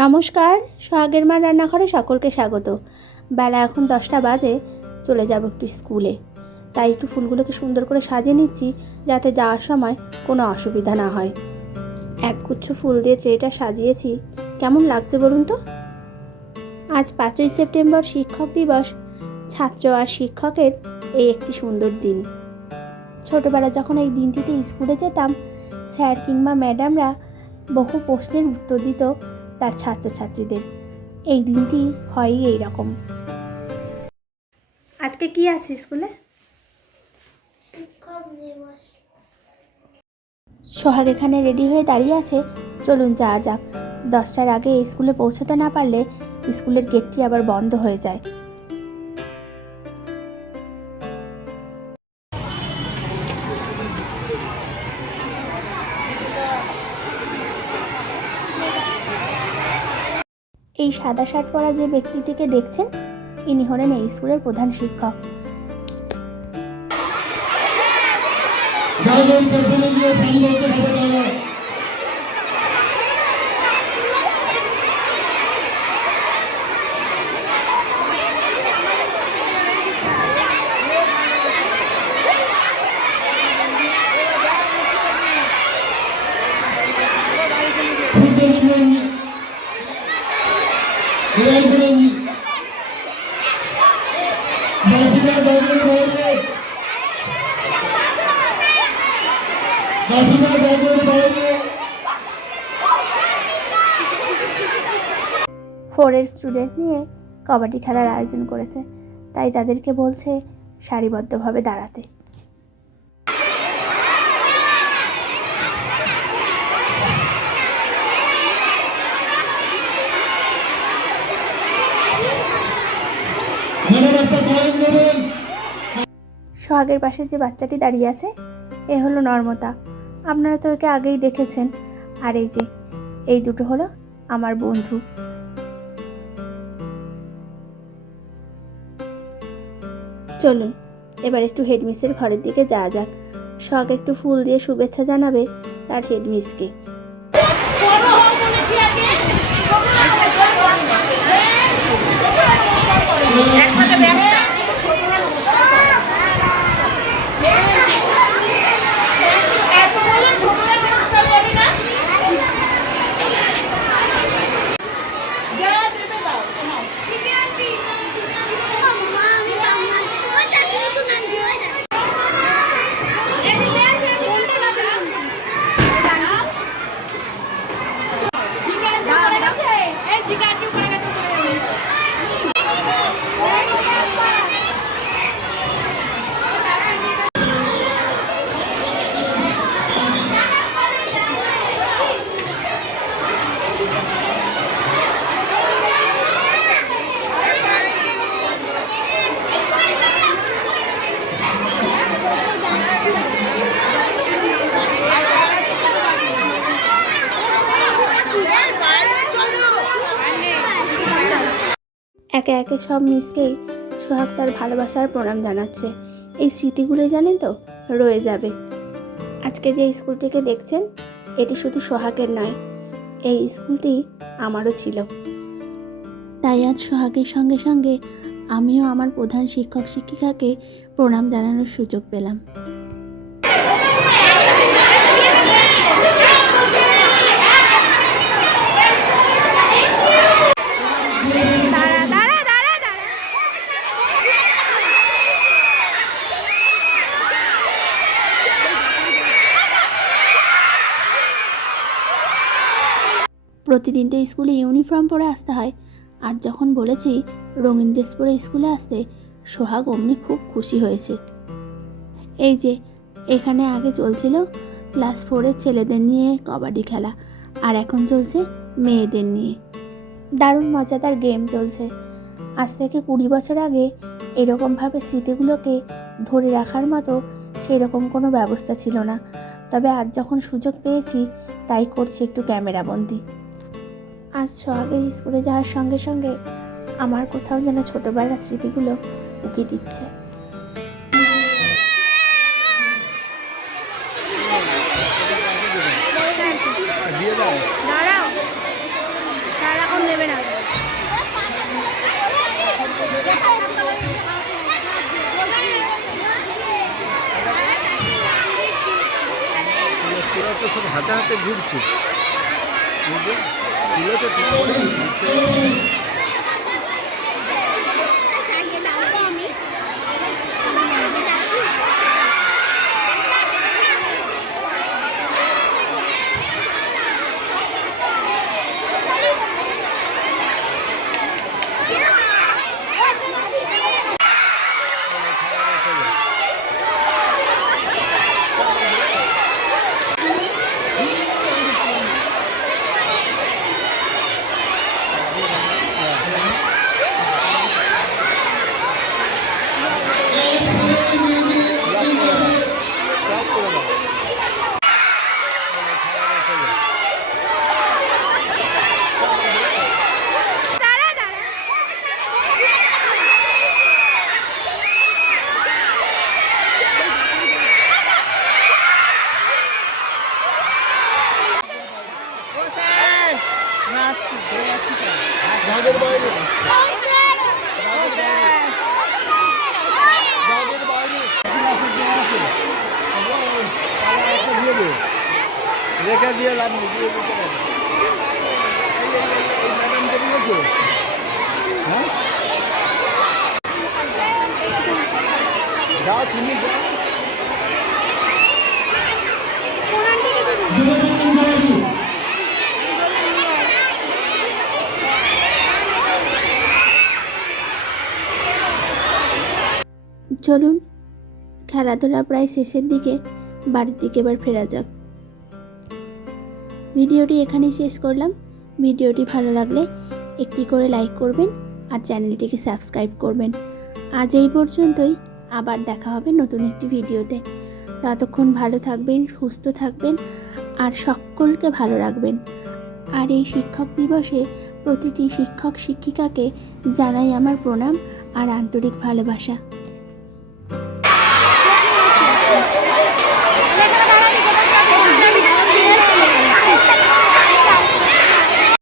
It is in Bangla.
নমস্কার, সোহাগের মা রান্নাঘরে সকলকে স্বাগত। বেলা এখন 10টা বাজে, চলে যাব একটু স্কুলে। তাই একটু ফুলগুলোকে সুন্দর করে সাজিয়ে নিচ্ছি যাতে যাওয়ার সময় কোনো অসুবিধা না হয়। একগুচ্ছ ফুল দিয়ে ট্রেটা সাজিয়েছি। কেমন লাগছে বলুন তো? আজ 5ই সেপ্টেম্বর শিক্ষক দিবস। ছাত্র আর শিক্ষকের এই একটি সুন্দর দিন। ছোটবেলা যখন এই দিনটিতে স্কুলে যেতাম, স্যার কিংবা ম্যাডামরা বহু প্রশ্নের উত্তর দিত তার ছাত্রছাত্রীদের। এই দিনটি হয়ই এইরকম। আজকে কি আছে স্কুলে? শিক্ষক দিবস। সোহাগ এখানে রেডি হয়ে দাঁড়িয়ে আছে। চলুন যাওয়া যাক। 10টার আগে স্কুলে পৌঁছতে না পারলে স্কুলের গেটটি আবার বন্ধ হয়ে যায়। এই সাদা শার্ট পরা যে ব্যক্তিটিকে দেখছেন, ইনি হলেন এই স্কুলের প্রধান শিক্ষক। ফোরের স্টুডেন্ট নিয়ে কবাডি খেলার আয়োজন করেছে, তাই তাদেরকে বলছে সারিবদ্ধভাবে দাঁড়াতে। সোহাগের পাশে যে বাচ্চাটি দাঁড়িয়ে আছে, এ হলো নর্মদা। আপনারা তো ওকে আগেই দেখেছেন। আর এই যে এই দুটো হলো আমার বন্ধু। চলুন এবার একটু হেডমিসের ঘরের দিকে যাওয়া যাক। সোহাগ একটু ফুল দিয়ে শুভেচ্ছা জানাবে তার হেডমিসকে। একে একে সব মিসকেই সোহাগ তার ভালোবাসার প্রণাম জানাচ্ছে। এই স্মৃতিগুলো জানেন তো রয়ে যাবে। আজকে যে স্কুলটিকে দেখছেন, এটি শুধু সোহাগের নয়, এই স্কুলটি আমারও ছিল। তাই আজ সোহাগের সঙ্গে সঙ্গে আমিও আমার প্রধান শিক্ষক শিক্ষিকাকে প্রণাম জানানোর সুযোগ পেলাম। প্রতিদিন তো স্কুলে ইউনিফর্ম পরে আসতে হয়। আজ যখন বলেছি রঙিন ড্রেস পরে স্কুলে আসতে, সোহাগ অমনি খুব খুশি হয়েছে। এই যে এখানে আগে চলছিল ক্লাস 4-এর ছেলেদের নিয়ে কবাডি খেলা, আর এখন চলছে মেয়েদের নিয়ে। দারুণ মজাদার গেম চলছে। আজ থেকে 20 বছর আগে এরকমভাবে স্মৃতিগুলোকে ধরে রাখার মতো সেই রকম কোনো ব্যবস্থা ছিল না। তবে আজ যখন সুযোগ পেয়েছি, তাই করছি একটু ক্যামেরাবন্দি। আজ সোহাগের স্কুলে যাওয়ার সঙ্গে সঙ্গে আমার কোথাও যেন ছোটবেলার স্মৃতিগুলো উকি দিচ্ছে। দাঁড়াও, সারা তো সব হাতে হাতে ঘুরছে, বুঝলে? এগুলো তো ঠিক করে ঘুরছে। স্টপ করে দাও। বাঘের বাইরে, বাঘের বাইরে দিয়ে দে, রেখে দিয়ে লাভ নেই, দিয়ে দিতে পারে। এই ম্যাডামকে দিয়েছো? হ্যাঁ, যাও তুমি যাও। চলুন, খেলাধুলা প্রায় শেষের দিকে, বাড়ির দিকে এবার ফেরা যাক। ভিডিওটি এখানেই শেষ করলাম। ভিডিওটি ভালো লাগলে একটি করে লাইক করবেন আর চ্যানেলটিকে সাবস্ক্রাইব করবেন। আজ এই পর্যন্তই, আবার দেখা হবে নতুন একটি ভিডিওতে। ততক্ষণ ভালো থাকবেন, সুস্থ থাকবেন আর সকলকে ভালো রাখবেন। আর এই শিক্ষক দিবসে প্রতিটি শিক্ষক শিক্ষিকাকে জানাই আমার প্রণাম আর আন্তরিক ভালোবাসা।